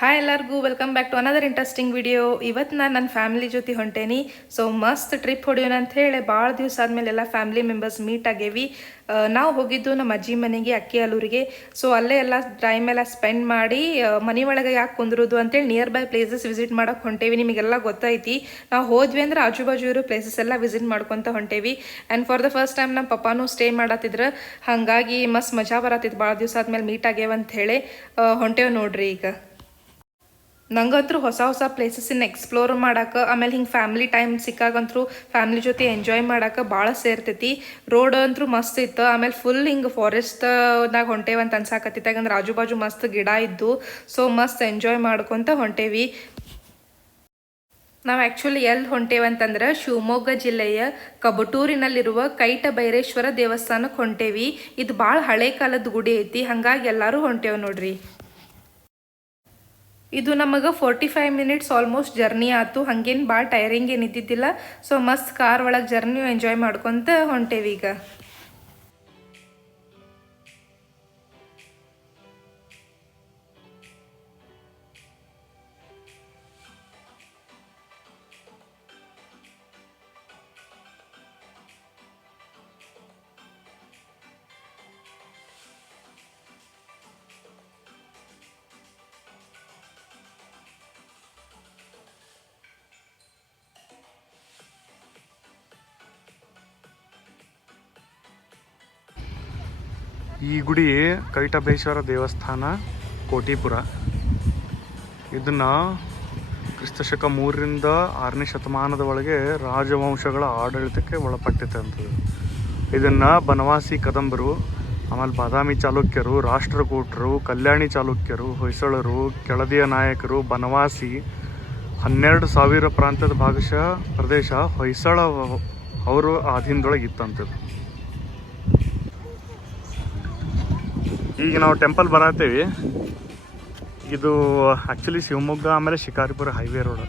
Hi ಎಲ್ಲರಿಗೂ welcome back to another interesting video. ಇವತ್ತು ನಾನು ನನ್ನ ಫ್ಯಾಮಿಲಿ ಜೊತೆ ಹೊಂಟೇನಿ. ಸೊ ಮಸ್ತ್ ಟ್ರಿಪ್ ಹೊಡಿಯೋಣ ಅಂತ ಹೇಳಿ ಭಾಳ ದಿವಸ ಆದಮೇಲೆ ಎಲ್ಲ ಫ್ಯಾಮಿಲಿ ಮೆಂಬರ್ಸ್ ಮೀಟ್ ಆಗೇವಿ. ನಾವು ಹೋಗಿದ್ದು ನಮ್ಮ ಅಜ್ಜಿ ಮನೆಗೆ, ಅಕ್ಕಿ ಅಲೂರಿಗೆ. ಸೊ ಅಲ್ಲೇ ಎಲ್ಲ ಟೈಮ್ ಎಲ್ಲ ಸ್ಪೆಂಡ್ ಮಾಡಿ ಮನೆ ಒಳಗೆ ಯಾಕೆ ಕುಂದ್ರೋದು ಅಂತೇಳಿ ನಿಯರ್ ಬೈ ಪ್ಲೇಸಸ್ ವಿಸಿಟ್ ಮಾಡೋಕೆ ಹೊಂಟೇವಿ. ನಿಮಗೆಲ್ಲ ಗೊತ್ತೈತಿ, ನಾವು ಹೋದ್ವಿ ಅಂದ್ರೆ ಆಜು ಬಾಜು ಇರೋ ಪ್ಲೇಸಸ್ ಎಲ್ಲ ವಿಸಿಟ್ ಮಾಡ್ಕೊತ ಹೊಂಟೇವಿ. And for the first time ನಮ್ಮ ಪಪ್ಪಾನೂ ಸ್ಟೇ ಮಾಡತ್ತಿದ್ರು. ಹಾಗಾಗಿ ಮಸ್ತ್ ಮಜಾ ಬರತ್ತಿತ್ತು. ಭಾಳ ದಿವಸ ಆದ್ಮೇಲೆ ಮೀಟ್ ಆಗ್ಯಾವ ಅಂತ ಹೇಳಿ ಹೊಂಟೇವ್ ನೋಡ್ರಿ. ಈಗ ನಂಗಂತೂ ಹೊಸ ಹೊಸ ಪ್ಲೇಸಸ್ಸನ್ನ ಎಕ್ಸ್ಪ್ಲೋರ್ ಮಾಡಕ್ಕೆ, ಆಮೇಲೆ ಹಿಂಗೆ ಫ್ಯಾಮಿಲಿ ಟೈಮ್ ಸಿಕ್ಕಾಗಂತೂ ಫ್ಯಾಮಿಲಿ ಜೊತೆ ಎಂಜಾಯ್ ಮಾಡಕ್ಕೆ ಭಾಳ ಸೇರ್ತೈತಿ. ರೋಡ್ ಅಂತೂ ಮಸ್ತ್ ಇತ್ತು. ಆಮೇಲೆ ಫುಲ್ ಹಿಂಗೆ ಫಾರೆಸ್ಟ್ನಾಗ ಹೊಂಟೇವಂತ ಅನ್ಸಾಕತ್ತಿತ್ತು. ಯಾಕಂದ್ರೆ ಆಜು ಬಾಜು ಮಸ್ತ್ ಗಿಡ ಇದ್ದು. ಸೊ ಮಸ್ತ್ ಎಂಜಾಯ್ ಮಾಡ್ಕೊತ ಹೊಂಟೇವಿ. ನಾವು ಆ್ಯಕ್ಚುಲಿ ಎಲ್ಲಿ ಹೊಂಟೇವಂತಂದ್ರೆ ಶಿವಮೊಗ್ಗ ಜಿಲ್ಲೆಯ ಕಬಟೂರಿನಲ್ಲಿರುವ ಕೈಟ ಭೈರೇಶ್ವರ ದೇವಸ್ಥಾನಕ್ಕೆ ಹೊಂಟೇವಿ. ಇದು ಭಾಳ ಹಳೆ ಕಾಲದ ಗುಡಿ ಐತಿ. ಹಾಗಾಗಿ ಎಲ್ಲರೂ ಹೊಂಟೇವ್ ನೋಡ್ರಿ. ಇದು ನಮಗೆ 45 ಮಿನಿಟ್ಸ್ ಆಲ್ಮೋಸ್ಟ್ ಜರ್ನಿ ಆಯ್ತು. ಹಂಗೇನು ಭಾಳ ಟೈರಿಂಗ್ ಏನು ಇದ್ದಿದ್ದಿಲ್ಲ. ಸೊ ಮಸ್ತ್ ಕಾರ್ ಒಳಗೆ ಜರ್ನಿ ಎಂಜಾಯ್ ಮಾಡ್ಕೊತ ಹೊಂಟೇವಿ. ಈಗ ಈ ಗುಡಿ ಕೈಟಭೇಶ್ವರ ದೇವಸ್ಥಾನ, ಕೋಟಿಪುರ. ಇದನ್ನು ಕ್ರಿಸ್ತಶಕ 3ರಿಂದ 6ನೇ ಶತಮಾನದ ಒಳಗೆ ರಾಜವಂಶಗಳ ಆಡಳಿತಕ್ಕೆ ಒಳಪಟ್ಟಿತ್ತಂಥದ್ದು. ಇದನ್ನು ಬನವಾಸಿ ಕದಂಬರು, ಆಮೇಲೆ ಬಾದಾಮಿ ಚಾಲುಕ್ಯರು, ರಾಷ್ಟ್ರಕೂಟರು, ಕಲ್ಯಾಣಿ ಚಾಲುಕ್ಯರು, ಹೊಯ್ಸಳರು, ಕೆಳದಿಯ ನಾಯಕರು, ಬನವಾಸಿ 12,000 ಪ್ರಾಂತ್ಯದ ಭಾಗಶಃ ಪ್ರದೇಶ ಹೊಯ್ಸಳ ಅವರು ಅಧೀನದೊಳಗೆ ಇತ್ತಂಥದ್ದು. ಈಗ ನಾವು ಟೆಂಪಲ್ ಬರತ್ತೀವಿ. ಇದು ಆ್ಯಕ್ಚುಲಿ ಶಿವಮೊಗ್ಗ ಆಮೇಲೆ ಶಿಕಾರಿಪುರ ಹೈವೇ ರೋಡ್.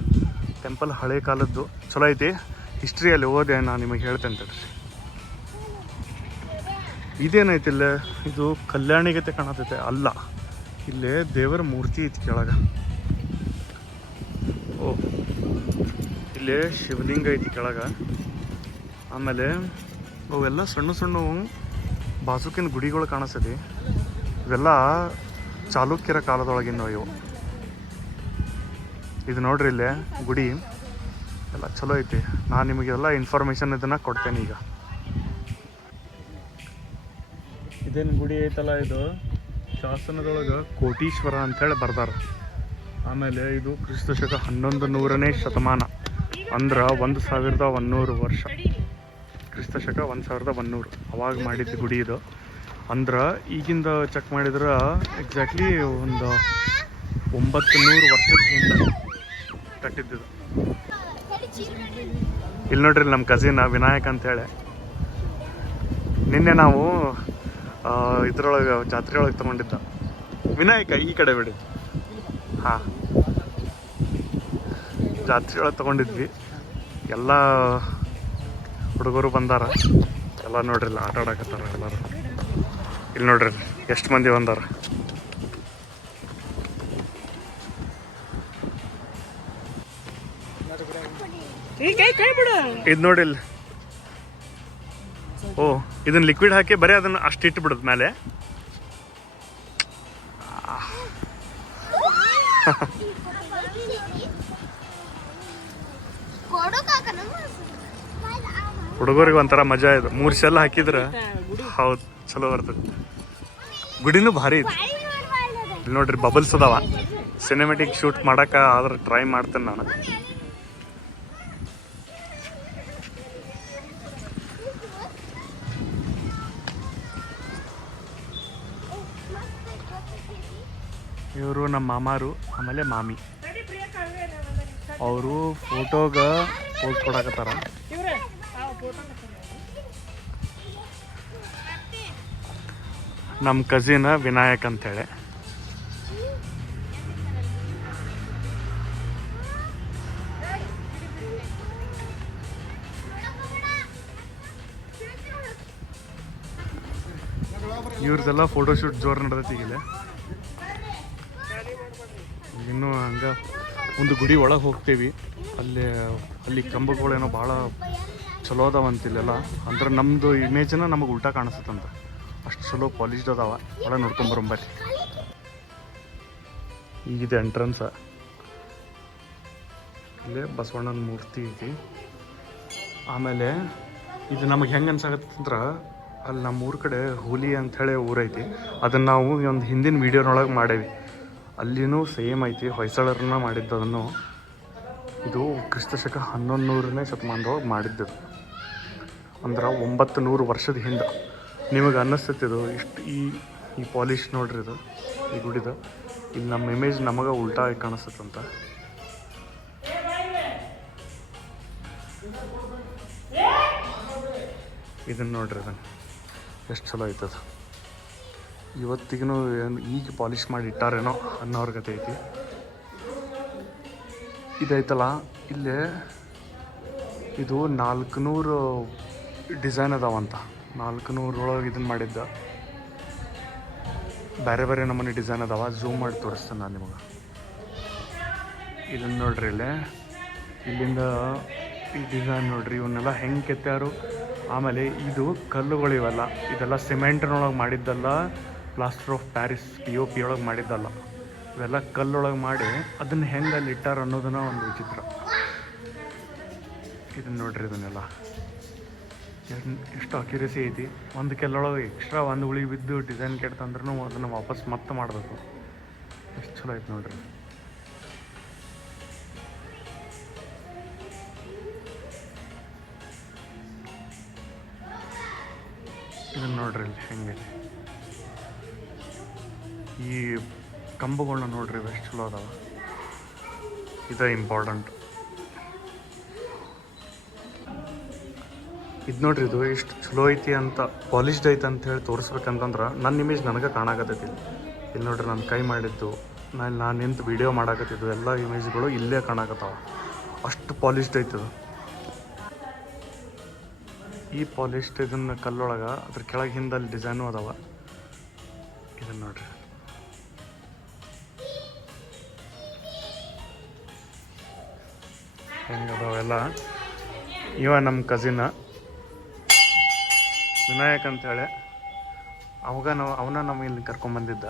ಟೆಂಪಲ್ ಹಳೆ ಕಾಲದ್ದು, ಚಲೋ ಐತಿ. ಹಿಸ್ಟ್ರಿಯಲ್ಲಿ ಓದೆ ನಾನು ನಿಮಗೆ ಹೇಳ್ತೇನೆ ತಡ್ರಿ. ಇದೇನೈತಿಲ್ಲ, ಇದು ಕಲ್ಯಾಣಿಗತೆ ಕಾಣತೈತೆ ಅಲ್ಲ, ಇಲ್ಲೇ ದೇವರ ಮೂರ್ತಿ ಐತಿ ಕೆಳಗೆ. ಓ, ಇಲ್ಲೇ ಶಿವಲಿಂಗ ಐತಿ ಕೆಳಗೆ. ಆಮೇಲೆ ಅವೆಲ್ಲ ಸಣ್ಣ ಸಣ್ಣ ಬಾಸುಕಿನ ಗುಡಿಗಳು ಕಾಣಿಸ್ತೈತಿ. ಇವೆಲ್ಲ ಚಾಲುಕ್ಯರ ಕಾಲದೊಳಗಿನ ಇವು. ಇದು ನೋಡ್ರಿ, ಇಲ್ಲೇ ಗುಡಿ ಎಲ್ಲ ಚಲೋ ಐತಿ. ನಾನು ನಿಮಗೆಲ್ಲ ಇನ್ಫಾರ್ಮೇಷನ್ ಇದನ್ನು ಕೊಡ್ತೇನೆ. ಈಗ ಇದೇನು ಗುಡಿ ಐತಲ್ಲ, ಇದು ಶಾಸನದೊಳಗೆ ಕೋಟೀಶ್ವರ ಅಂಥೇಳಿ ಬರ್ದಾರ. ಆಮೇಲೆ ಇದು ಕ್ರಿಸ್ತಶಕ 1100ನೇ ಶತಮಾನ, ಅಂದ್ರೆ 1100 ವರ್ಷ. ಕ್ರಿಸ್ತಶಕ 1100 ಅವಾಗ ಮಾಡಿದ್ದು ಗುಡಿ ಇದು. ಅಂದ್ರೆ ಈಗಿಂದ ಚೆಕ್ ಮಾಡಿದ್ರೆ ಎಕ್ಸಾಕ್ಟ್ಲಿ ಒಂದು 900 ವರ್ಷದ ಹಿಂದೆ ಕಟ್ಟಿದ್ದು. ಇಲ್ಲಿ ನೋಡ್ರಿ, ನಮ್ಮ ಕಸಿನ್ ವಿನಾಯಕ್ ಅಂತೇಳಿ. ನಿನ್ನೆ ನಾವು ಇದ್ರೊಳಗೆ ಜಾತ್ರೆ ಒಳಗೆ ತೊಗೊಂಡಿದ್ದ. ವಿನಾಯಕ ಈ ಕಡೆ ಬಿಡಿ. ಹಾಂ, ಜಾತ್ರೆ ಒಳಗೆ ತೊಗೊಂಡಿದ್ವಿ. ಎಲ್ಲ ಹುಡುಗರು ಬಂದಾರ. ಎಲ್ಲ ನೋಡ್ರಿ, ಆಟ ಆಡಕತ್ತಾರ ಎಲ್ಲರೂ. ಇಲ್ಲಿ ನೋಡ್ರಿ ಎಷ್ಟು ಮಂದಿ ಬಂದಾರ. ಇದು ನೋಡಿ ಇಲ್ಲಿ. ಓ, ಇದನ್ನ ಲಿಕ್ವಿಡ್ ಹಾಕಿ ಬರೀ ಅದನ್ನ ಅಷ್ಟು ಇಟ್ಬಿಡುದು ಮೇಲೆ. ಹುಡುಗರಿಗೆ ಒಂಥರ ಮಜಾ ಇದು. 3 ಸೆಲ್ ಹಾಕಿದ್ರೆ ಹೌದು ಚಲೋ ಬರ್ತದೆ. ಗುಡಿನೂ ಭಾರಿ ಇದೆ. ಇಲ್ಲಿ ನೋಡ್ರಿ ಬಬಲ್ಸ್ ಅದಾವ. ಸಿನಿಮೆಟಿಕ್ ಶೂಟ್ ಮಾಡಕ್ಕೆ ಆದ್ರೆ ಟ್ರೈ ಮಾಡ್ತೇನೆ ನಾನು. ಇವರು ನಮ್ಮ ಮಾಮಾರು, ಆಮೇಲೆ ಮಾಮಿ. ಅವರು ಫೋಟೋಗೆ ಪೋಸ್ ಕೊಡಕತ್ತಾರ. ನಮ್ಮ ಕಸಿನ್ ವಿನಾಯಕ್ ಅಂತೇಳಿ. ಇವ್ರದ್ದೆಲ್ಲ ಫೋಟೋಶೂಟ್ ಜೋರು ನಡೆದೈತಿ. ಈಗ ಇನ್ನೂ ಹಂಗೆ ಒಂದು ಗುಡಿ ಒಳಗೆ ಹೋಗ್ತೇವಿ. ಅಲ್ಲಿ ಕಂಬಗಳೇನೋ ಭಾಳ ಚಲೋ ಅದಾವಂತಿಲ್ಲೆಲ್ಲ. ಅಂದ್ರೆ ನಮ್ಮದು ಇಮೇಜನ್ನ ನಮಗೆ ಉಲ್ಟಾ ಕಾಣಿಸುತ್ತಂತ, ಅಷ್ಟು ಚಲೋ ಪಾಲಿಶ್ಡ್ ಅದಾವ. ಒಳಗೆ ನೋಡ್ಕೊಂಬರಂಬರ್ರಿ. ಈಗಿದೆ ಎಂಟ್ರನ್ಸ. ಇಲ್ಲೇ ಬಸವಣ್ಣನ ಮೂರ್ತಿ ಐತಿ. ಆಮೇಲೆ ಇದು ನಮಗೆ ಹೆಂಗೆ ಅನ್ಸಾಕತ್ತಂದ್ರೆ, ಅಲ್ಲಿ ನಮ್ಮ ಊರ ಕಡೆ ಹುಲಿ ಅಂಥೇಳಿ ಊರೈತಿ. ಅದನ್ನು ನಾವು ಒಂದು ಹಿಂದಿನ ವೀಡಿಯೋನೊಳಗೆ ಮಾಡೇವಿ. ಅಲ್ಲಿನೂ ಸೇಮ್ ಐತಿ, ಹೊಯ್ಸಳರನ್ನ ಮಾಡಿದ್ದು ಅದನ್ನು. ಇದು ಕ್ರಿಸ್ತಶಕ 1100ನೇ ಶತಮಾನದೊಳಗೆ ಮಾಡಿದ್ದು. ಅಂದ್ರೆ 900 ವರ್ಷದ ಹಿಂದೆ. ನಿಮಗೆ ಅನ್ನಿಸ್ತೈತಿದು ಇಷ್ಟು ಈ ಪಾಲಿಶ್ ನೋಡ್ರಿ, ಇದು ಈ ಗುಡಿದು. ಇಲ್ಲಿ ನಮ್ಮ ಇಮೇಜ್ ನಮಗೆ ಉಲ್ಟಾ ಆಗಿ ಕಾಣಿಸ್ತಂತ. ಇದನ್ನು ನೋಡ್ರಿ, ಅದನ್ನು ಎಷ್ಟು ಚಲೋ ಐತದ. ಇವತ್ತಿಗೂ ಈಗ ಪಾಲಿಶ್ ಮಾಡಿ ಇಟ್ಟಾರೇನೋ ಅನ್ನೋರ ಗತೆ ಐತಿ. ಇದೈತಲ್ಲ ಇಲ್ಲೇ, ಇದು 400 ಡಿಸೈನ್ ಅದಾವಂತ. 400 ಒಳಗೆ ಇದನ್ನು ಮಾಡಿದ್ದ. ಬೇರೆ ಬೇರೆ ನಮೂನಿ ಡಿಸೈನ್ ಅದಾವ. ಝೂಮ್ ಮಾಡಿ ತೋರಿಸ್ತೇನೆ ನಾನು ನಿಮಗೆ. ಇದನ್ನು ನೋಡ್ರಿ, ಇಲ್ಲಿಂದ ಈ ಡಿಸೈನ್ ನೋಡ್ರಿ, ಇವನ್ನೆಲ್ಲ ಹೆಂಗೆ ಕೆತ್ತಾರು. ಆಮೇಲೆ ಇದು ಕಲ್ಲುಗಳು ಇವೆಲ್ಲ, ಇದೆಲ್ಲ ಸಿಮೆಂಟ್ನೊಳಗೆ ಮಾಡಿದ್ದಲ್ಲ, ಪ್ಲಾಸ್ಟರ್ ಆಫ್ ಪ್ಯಾರಿಸ್ POP ಒಳಗೆ ಮಾಡಿದ್ದಲ್ಲ. ಇವೆಲ್ಲ ಕಲ್ಲೊಳಗೆ ಮಾಡಿ ಅದನ್ನು ಹೆಂಗೆ ಅಲ್ಲಿ ಇಟ್ಟಾರ ಅನ್ನೋದನ್ನ ಒಂದು ವಿಚಿತ್ರ. ಇದನ್ನು ನೋಡ್ರಿ, ಇದನ್ನೆಲ್ಲ ಎಷ್ಟು ಅಕ್ಯುರೇಸಿ ಐತಿ. ಒಂದು ಕೆಲ್ಲೊಳಗೆ ಎಕ್ಸ್ಟ್ರಾ ಒಂದು ಉಳಿ ಬಿದ್ದು ಡಿಸೈನ್ ಕೆಡ್ತಂದ್ರೂ ಅದನ್ನು ವಾಪಸ್ ಮತ್ತೆ ಮಾಡಬೇಕು. ಎಷ್ಟು ಚಲೋ ಐತೆ ನೋಡ್ರಿ. ಇದನ್ನು ನೋಡ್ರಿ ಇಲ್ಲಿ ಹೆಂಗೆ ಈ ಕಂಬಗಳನ್ನ ನೋಡ್ರಿ, ಎಷ್ಟು ಚಲೋ ಅದಾವ. ಇದೇ ಇಂಪಾರ್ಟೆಂಟ್. ಇದು ನೋಡ್ರಿ, ಇದು ಎಷ್ಟು ಚಲೋ ಐತಿ ಅಂತ, ಪಾಲಿಶ್ಡ್ ಐತೆ ಅಂತ ಹೇಳಿ ತೋರಿಸ್ಬೇಕಂತಂದ್ರೆ ನನ್ನ ಇಮೇಜ್ ನನಗೆ ಕಾಣಾಕತ್ತೈತಿ. ಇಲ್ಲಿ ನೋಡ್ರಿ, ನಾನು ಕೈ ಮಾಡಿದ್ದು, ನಾನು ನಿಂತು ವಿಡಿಯೋ ಮಾಡಾಕತ್ತಿದ್ದು ಎಲ್ಲ ಇಮೇಜ್ಗಳು ಇಲ್ಲೇ ಕಾಣಾಕತ್ತಾವ. ಅಷ್ಟು ಪಾಲಿಶ್ಡ್ ಐತದು. ಈ ಪಾಲಿಶ್ಡ್ ಇದನ್ನು ಕಲ್ಲೊಳಗೆ ಅದ್ರ ಕೆಳಗೆ ಹಿಂದಲ್ಲಿ ಡಿಸೈನು ಅದಾವ. ಇದನ್ನು ನೋಡ್ರಿ, ಹೆಂಗೆ ಅದಾವೆಲ್ಲ. ಇವ ನಮ್ಮ ಕಸಿನ ವಿನಾಯಕ್ ಅಂತೇಳಿ, ಅವನ ನಮಗೆ ಇಲ್ಲಿ ಕರ್ಕೊಂಬಂದಿದ್ದ.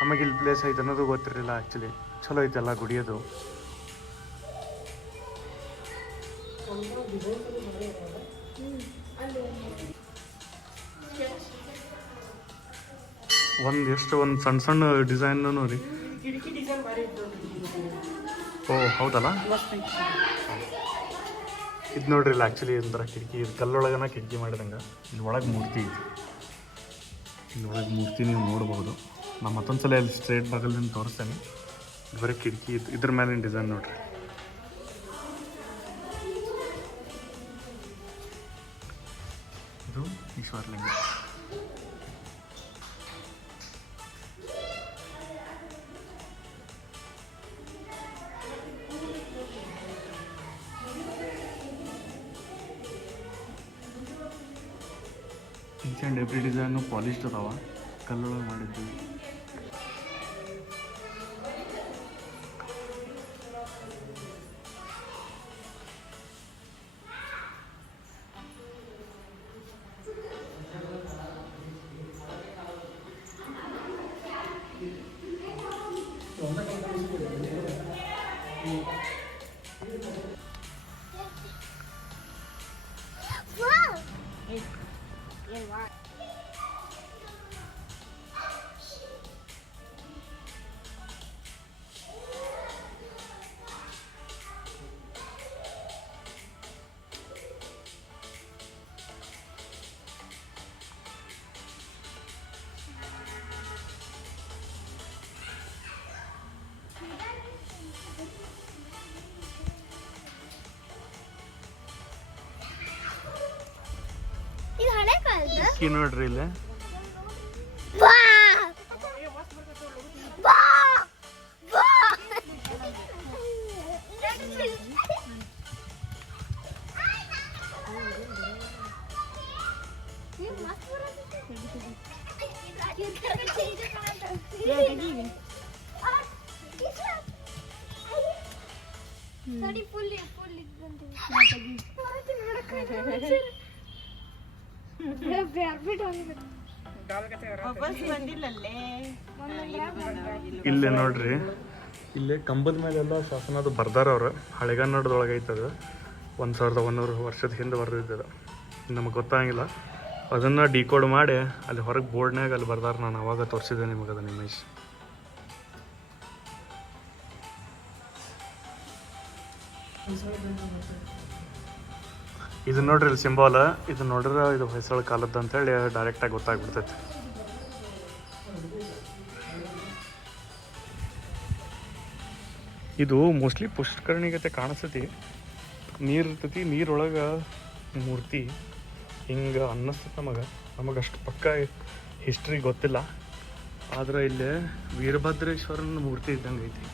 ನಮಗೆ ಇಲ್ಲಿ ಪ್ಲೇಸ್ ಐತೆ ಅನ್ನೋದು ಗೊತ್ತಿರಲಿಲ್ಲ. ಆ್ಯಕ್ಚುಲಿ ಚಲೋ ಐತೆಲ್ಲ ಗುಡಿಯೋದು. ಒಂದು ಸಣ್ಣ ಸಣ್ಣ ಡಿಸೈನು ರೀ. ಓ ಹೌದಲ್ಲ. ಇದು ನೋಡ್ರಿ, ಇಲ್ಲ ಆ್ಯಕ್ಚುಲಿ ಒಂಥರ ಕಿಟಕಿ, ಇದು ಕಲ್ಲೊಳಗನ ಕಿಟಕಿ ಮಾಡಿದಂಗೆ. ಇಲ್ಲಿ ಒಳಗೆ ಮೂರ್ತಿ ಐತಿ. ಇಲ್ಲಿ ಒಳಗೆ ಮೂರ್ತಿ ನೀವು ನೋಡ್ಬೋದು. ನಾನು ಮತ್ತೊಂದು ಸಲ ಇಲ್ಲಿ ಸ್ಟ್ರೇಟ್ ಬಾಗಲಿಂದ ತೋರಿಸ್ತೇನೆ. ಬರೀ ಕಿಟಕಿ ಇದ್ರ ಮೇಲಿನ ಡಿಸೈನ್ ನೋಡ್ರಿ. ಇದು Ishwaralinga. Each and every design polished ಅದಾವ, ಕಲ್ಲೊಳಗೆ ಮಾಡಿದ್ವಿ. ಈ ನೋಡ್ರಿ ಇಲ್ಲೇ ತಡಿ ಫುಲ್ ಇದು ಬಂದಿದೆ ಇಲ್ಲೇ ನೋಡ್ರಿ, ಇಲ್ಲೇ ಕಂಬದ ಮೇಲೆಲ್ಲ ಶಾಸನದ ಬರ್ದಾರ ಅವ್ರು. ಹಳೆಗನ್ನಡದೊಳಗೆ ಐತದ, 1100 ವರ್ಷದ ಹಿಂದೆ ಬರೆದಿದ್ದದ. ನಮಗೆ ಗೊತ್ತಾಗಿಲ್ಲ, ಅದನ್ನು ಡಿಕೋಡ್ ಮಾಡಿ ಅಲ್ಲಿ ಹೊರಗೆ ಬೋರ್ಡ್ನಾಗ ಅಲ್ಲಿ ಬರ್ದಾರ. ನಾನು ಅವಾಗ ತೋರಿಸಿದೆ ನಿಮಗೆ ಅದನ್ನ ಇಮೇಜ್. ಇದು ನೋಡ್ರಿ ಇಲ್ಲಿ ಸಿಂಬಾಲ, ಇದು ನೋಡ್ರೆ ಇದು ಹೊಯ್ಸಳ ಕಾಲದ್ದು ಅಂತೇಳಿ ಡೈರೆಕ್ಟಾಗಿ ಗೊತ್ತಾಗ್ಬಿಡ್ತೈತಿ. ಇದು ಮೋಸ್ಟ್ಲಿ ಪುಷ್ಕರಣಿಗತೆ ಕಾಣಿಸ್ತೈತಿ. ನೀರು ಇರ್ತೈತಿ, ನೀರೊಳಗೆ ಮೂರ್ತಿ ಹಿಂಗೆ ಅನ್ನಿಸ್ತೈತೆ ನಮಗಷ್ಟು ಪಕ್ಕ ಹಿಸ್ಟ್ರಿ ಗೊತ್ತಿಲ್ಲ. ಆದ್ರೆ ಇಲ್ಲೇ ವೀರಭದ್ರೇಶ್ವರನ ಮೂರ್ತಿ ಇದ್ದಂಗೆ ಐತಿ.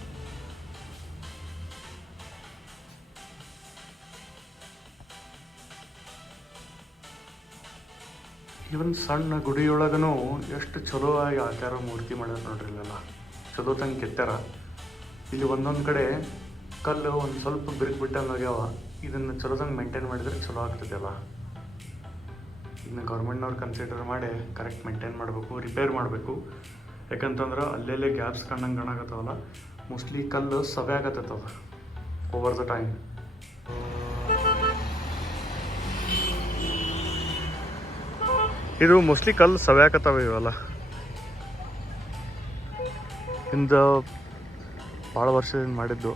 ಇವನ್ ಸಣ್ಣ ಗುಡಿಯೊಳಗನು ಎಷ್ಟು ಚಲೋ ಆಗಿ ಆಕಾರ ಮೂರ್ತಿ ಮಾಡ್ಯಾರ ನೋಡ್ರಿ. ಇಲ್ಲೆಲ್ಲ ಚಲೋ ತಂಗೆ ಕೆತ್ತಾರ. ಇಲ್ಲಿ ಒಂದೊಂದು ಕಡೆ ಕಲ್ಲು ಒಂದು ಸ್ವಲ್ಪ ಬಿರುಕು ಬಿಟ್ಟಂಗೆ ಆಗ್ಯಾವ. ಇದನ್ನು ಚಲೋದಂಗೆ ಮೇಂಟೈನ್ ಮಾಡಿದ್ರೆ ಚಲೋ ಆಗ್ತದಲ್ಲ. ಇದನ್ನ ಗೌರ್ಮೆಂಟ್ನವ್ರು ಕನ್ಸಿಡರ್ ಮಾಡಿ ಕರೆಕ್ಟ್ ಮೇಂಟೈನ್ ಮಾಡಬೇಕು, ರಿಪೇರ್ ಮಾಡಬೇಕು. ಯಾಕಂತಂದ್ರೆ ಅಲ್ಲೆಲ್ಲೇ ಗ್ಯಾಪ್ಸ್ ಕಂಡಂಗೆ ಕಾಣಕತ್ತವಲ್ಲ, ಮೋಸ್ಟ್ಲಿ ಕಲ್ಲು ಸವೆ ಆಗತ್ತವ ಓವರ್ ದ ಟೈಮ್. ಇದು ಮೋಸ್ಟ್ಲಿ ಕಲ್ಲು ಸವೆ ಆಗತ್ತವ ಇವೆಲ್ಲ. ಇಂದ ಭಾಳ ವರ್ಷದಿಂದ ಮಾಡಿದ್ದು.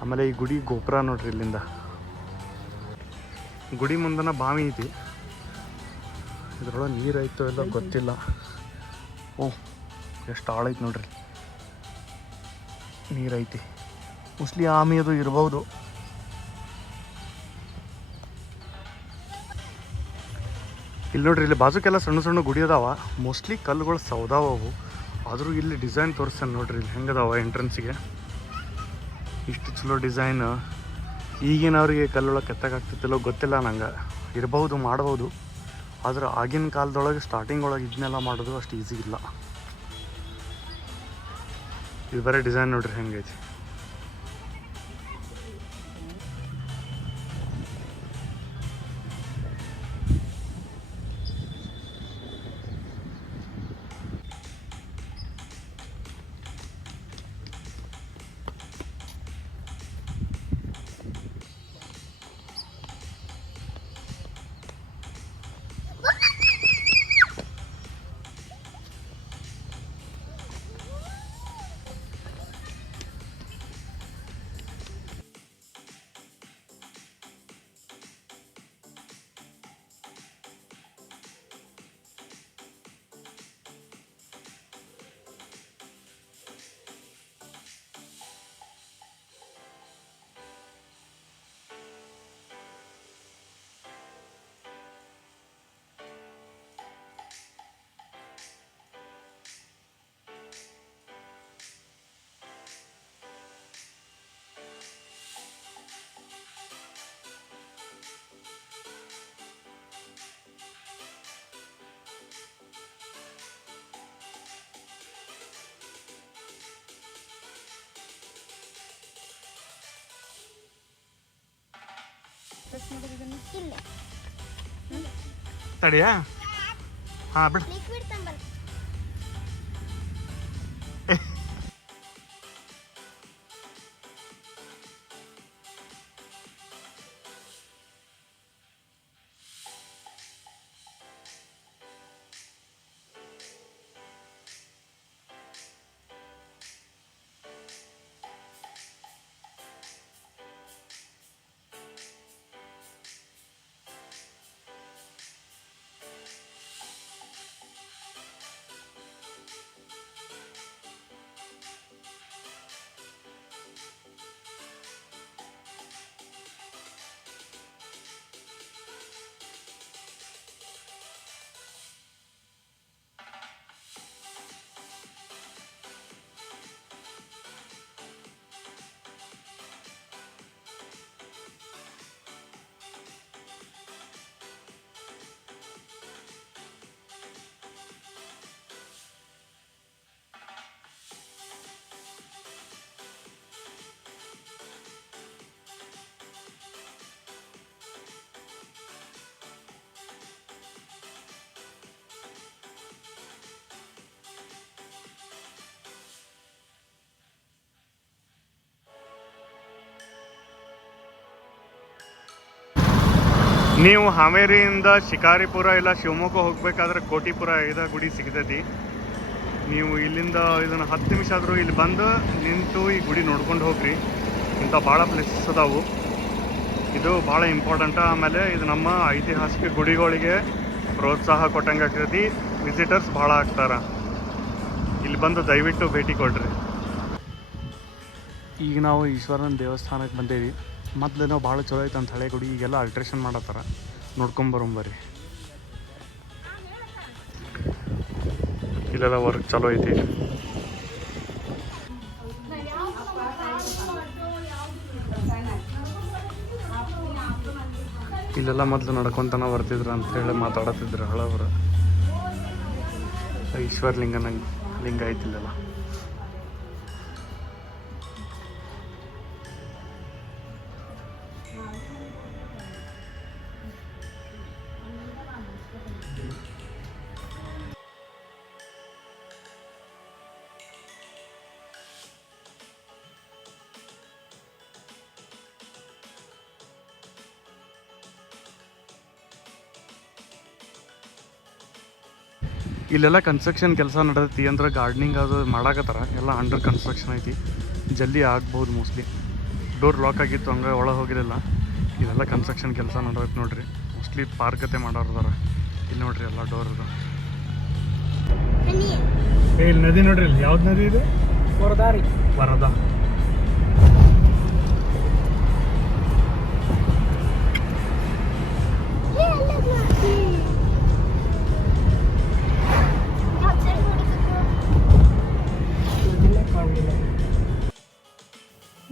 ಆಮೇಲೆ ಈ ಗುಡಿ ಗೋಪುರ ನೋಡ್ರಿ, ಇಲ್ಲಿಂದ ಗುಡಿ ಮುಂದನ ಬಾವಿ ಐತಿ. ಇದ್ರೊಳಗೆ ನೀರು ಐತೋ ಎಲ್ಲ ಗೊತ್ತಿಲ್ಲ. ಓಹ್, ಎಷ್ಟು ಆಳೈತಿ ನೋಡ್ರಿ, ನೀರೈತಿ. ಮೋಸ್ಟ್ಲಿ ಆಮೆ ಅದು ಇರ್ಬೋದು. ಇಲ್ಲಿ ನೋಡ್ರಿ, ಇಲ್ಲಿ ಬಾಜುಕೆಲ್ಲ ಸಣ್ಣ ಸಣ್ಣ ಗುಡಿ ಅದಾವ. ಮೋಸ್ಟ್ಲಿ ಕಲ್ಲುಗಳು ಸೌದಾವ ಅವು. ಆದರೂ ಇಲ್ಲಿ ಡಿಸೈನ್ ತೋರಿಸ್ತಾನೆ ನೋಡ್ರಿ, ಇಲ್ಲಿ ಹೆಂಗದಾವ ಎಂಟ್ರೆನ್ಸಿಗೆ. ಇಷ್ಟು ಚಲೋ ಡಿಸೈನ್. ಈಗಿನವ್ರಿಗೆ ಕಲ್ಲೊಳಗೆ ಕೆತ್ತಕ್ಕಾಗ್ತಿತ್ತಿಲ್ಲೋ ಗೊತ್ತಿಲ್ಲ ನಂಗೆ. ಇರ್ಬೋದು, ಮಾಡ್ಬೋದು. ಆದ್ರೆ ಆಗಿನ ಕಾಲದೊಳಗೆ ಸ್ಟಾರ್ಟಿಂಗ್ ಒಳಗೆ ಇದನ್ನೆಲ್ಲ ಮಾಡೋದು ಅಷ್ಟು ಈಸಿ ಇಲ್ಲ. ಇದು ಬರೀ ಡಿಸೈನ್ ನೋಡ್ರಿ ಹೆಂಗೈತಿ. ತಡಿಯಾ? ಹಾಂ ಬಿಡು. ಲಿಕ್ವಿಡ್ ತಂಬಲ್. ನೀವು ಹಾವೇರಿಯಿಂದ ಶಿಕಾರಿಪುರ ಇಲ್ಲ ಶಿವಮೊಗ್ಗ ಹೋಗ್ಬೇಕಾದ್ರೆ ಕೋಟಿಪುರ ಐದ ಗುಡಿ ಸಿಗ್ತೈತಿ. ನೀವು ಇಲ್ಲಿಂದ ಇದನ್ನು 10 ನಿಮಿಷ ಆದರೂ ಇಲ್ಲಿ ಬಂದು ನಿಂತು ಈ ಗುಡಿ ನೋಡ್ಕೊಂಡು ಹೋಗ್ರಿ. ಇಂಥ ಭಾಳ ಪ್ಲೇಸಸ್ ಅದಾವು. ಇದು ಭಾಳ ಇಂಪಾರ್ಟೆಂಟ. ಆಮೇಲೆ ಇದು ನಮ್ಮ ಐತಿಹಾಸಿಕ ಗುಡಿಗಳಿಗೆ ಪ್ರೋತ್ಸಾಹ ಕೊಟ್ಟಂಗೆ ಆಗ್ತೈತಿ. ವಿಸಿಟರ್ಸ್ ಭಾಳ ಆಗ್ತಾರೆ. ಇಲ್ಲಿ ಬಂದು ದಯವಿಟ್ಟು ಭೇಟಿ ಕೊಡ್ರಿ. ಈಗ ನಾವು ಈಶ್ವರನ ದೇವಸ್ಥಾನಕ್ಕೆ ಬಂದೇವಿ. ಮೊದಲೇನೋ ಭಾಳ ಚಲೋ ಐತೆ ಅಂತ ಹಳೆ ಗುಡಿ, ಈಗೆಲ್ಲ ಅಲ್ಟ್ರೇಷನ್ ಮಾಡತ್ತಾರ. ನೋಡ್ಕೊಂಬರೋಂಬರ್ರಿ. ಇಲ್ಲೆಲ್ಲ ವರ್ಕ್ ಚಲೋ ಐತಿ. ಇಲ್ಲೆಲ್ಲ ಮೊದಲು ನಡ್ಕೊತಾನ ಬರ್ತಿದ್ರು ಅಂತೇಳಿ ಮಾತಾಡತ್ತಿದ್ರು ಹಳವರು. ಈಶ್ವರ ಲಿಂಗ ಐತಿಲ್ಲೆಲ್ಲ. ಇಲ್ಲೆಲ್ಲ ಕನ್ಸ್ಟ್ರಕ್ಷನ್ ಕೆಲಸ ನಡೆದೈತಿ. ಅಂದ್ರೆ ಗಾರ್ಡನಿಂಗ್ ಅದು ಮಾಡಾಕತ್ತಾರ. ಎಲ್ಲ ಅಂಡರ್ ಕನ್ಸ್ಟ್ರಕ್ಷನ್ ಐತಿ. ಜಲ್ದಿ ಆಗ್ಬೋದು ಮೋಸ್ಟ್ಲಿ. ಡೋರ್ ಲಾಕ್ ಆಗಿತ್ತು, ಹಂಗೆ ಒಳಗೆ ಹೋಗಿರಲಿಲ್ಲ. ಇದೆಲ್ಲ ಕನ್ಸ್ಟ್ರಕ್ಷನ್ ಕೆಲಸ ನಡೆದೈತಿ ನೋಡ್ರಿ. ಮೋಸ್ಟ್ಲಿ ಪಾರ್ಕ್ ಗತೆ ಮಾಡೋರ್ದಾರ. ಇಲ್ಲಿ ನೋಡ್ರಿ ಎಲ್ಲ ಡೋರ್ ಅದ. ಇಲ್ಲಿ ನದಿ ನೋಡ್ರಿ. ಇಲ್ಲಿ ಯಾವ್ದು ನದಿ ಇದೆ? ವರದಾ.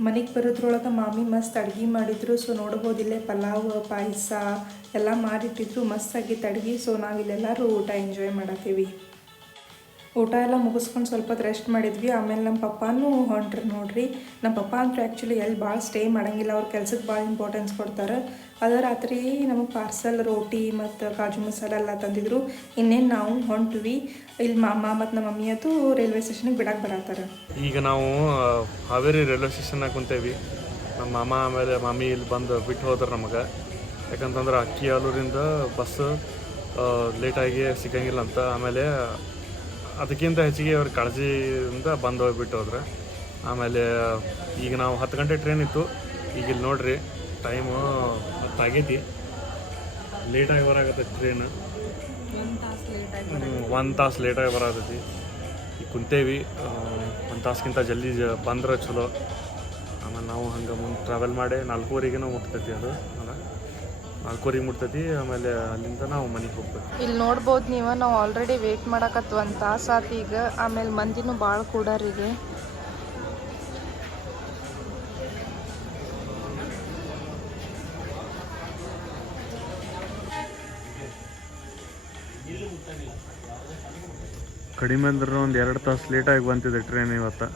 ಮನೆಗೆ ಬರೋದ್ರೊಳಗೆ ಮಾಮಿ ಮಸ್ತ್ ಅಡುಗೆ ಮಾಡಿದ್ರು. ಸೊ ನೋಡ್ಬೋದಿಲ್ಲೇ ಪಲಾವ್, ಪಾಯಸ ಎಲ್ಲ ಮಾಡಿಟ್ಟಿದ್ರು. ಮಸ್ತ್ ಆಗಿತ್ತು ಅಡುಗೆ. ಸೊ ನಾವಿಲ್ಲೆಲ್ಲರೂ ಊಟ ಎಂಜಾಯ್ ಮಾಡತ್ತೀವಿ. ಊಟ ಎಲ್ಲ ಮುಗಿಸ್ಕೊಂಡು ಸ್ವಲ್ಪ ಹೊತ್ತು ರೆಸ್ಟ್ ಮಾಡಿದ್ವಿ. ಆಮೇಲೆ ನಮ್ಮ ಪಪ್ಪಾನೂ ಹೊಂಟ್ರು ನೋಡ್ರಿ. ನಮ್ಮ ಪಪ್ಪ ಅಂತೂ ಆ್ಯಕ್ಚುಲಿ ಎಲ್ಲಿ ಭಾಳ ಸ್ಟೇ ಮಾಡೋಂಗಿಲ್ಲ. ಅವ್ರ ಕೆಲ್ಸಕ್ಕೆ ಭಾಳ ಇಂಪಾರ್ಟೆನ್ಸ್ ಕೊಡ್ತಾರೆ. ಅದ ರಾತ್ರಿ ನಮಗೆ ಪಾರ್ಸಲ್ ರೋಟಿ ಮತ್ತು ಕಾಜು ಮಸಾಲ ಎಲ್ಲ ತಂದಿದ್ರು. ಇನ್ನೇನು ನಾವು ಹೊಂಟ್ವಿ. ಇಲ್ಲಿ ಮಾಮ ಮತ್ತು ನಮ್ಮ ಮಮ್ಮಿ ಅಂತೂ ರೈಲ್ವೆ ಸ್ಟೇಷನಿಗೆ ಬಿಡಕ್ಕೆ ಬರತ್ತಾರೆ. ಈಗ ನಾವು ಹಾವೇರಿ ರೈಲ್ವೆ ಸ್ಟೇಷನ್ನಾಗ ಕುಂತೇವಿ. ನಮ್ಮ ಮಾಮ ಆಮೇಲೆ ಮಮ್ಮಿ ಇಲ್ಲಿ ಬಂದು ಬಿಟ್ಟು ಹೋದ್ರೆ ನಮಗೆ. ಯಾಕಂತಂದ್ರೆ ಅಕ್ಕಿ ಆಲೂರಿಂದ ಬಸ್ ಲೇಟಾಗಿ ಸಿಗಂಗಿಲ್ಲ ಅಂತ. ಆಮೇಲೆ ಅದಕ್ಕಿಂತ ಹೆಚ್ಚಿಗೆ ಅವ್ರ ಕಾಳಜಿಯಿಂದ ಬಂದು ಹೋಗ್ಬಿಟ್ಟು ಹೋದ್ರೆ. ಆಮೇಲೆ ಈಗ ನಾವು 10 ಗಂಟೆ ಟ್ರೈನ್ ಇತ್ತು. ಈಗ ಇಲ್ಲಿ ನೋಡ್ರಿ ಟೈಮು 10 ಆಗೈತಿ. ಲೇಟಾಗಿ ಬರಾಕತ್ತೈತಿ ಟ್ರೈನ್. 1 ತಾಸು ಲೇಟಾಗಿ ಬರತೈತಿ. ಈಗ ಕುಂತೇವಿ. 1 ತಾಸ್ಗಿಂತ ಜಲ್ದಿ ಬಂದ್ರೆ ಚಲೋ. ಆಮೇಲೆ ನಾವು ಹಂಗೆ ಮುಂದೆ ಟ್ರಾವೆಲ್ ಮಾಡಿ 4:15ಗೆ ಮುಟ್ತೈತಿ. ಅದು 4:15 ಮುಟ್ತೈತಿ. ಆಮೇಲೆ ಅಲ್ಲಿಂದ ನಾವು ಮನೆಗೆ ಹೋಗ್ಬೇಕು. ಇಲ್ಲಿ ನೋಡ್ಬೋದು ನೀವು, ನಾವು ಆಲ್ರೆಡಿ ವೇಟ್ ಮಾಡಕತ್ತು 1 ತಾಸು ಆತು ಈಗ. ಆಮೇಲೆ ಮಂದಿನೂ ಭಾಳ ಕೂಡಾರಿಗೆ. ಕಡಿಮೆ ಅಂದ್ರೆ ಒಂದು 2 ತಾಸು ಲೇಟಾಗಿ ಬಂತಿದೆ ಟ್ರೈನ್ ಇವತ್ತು.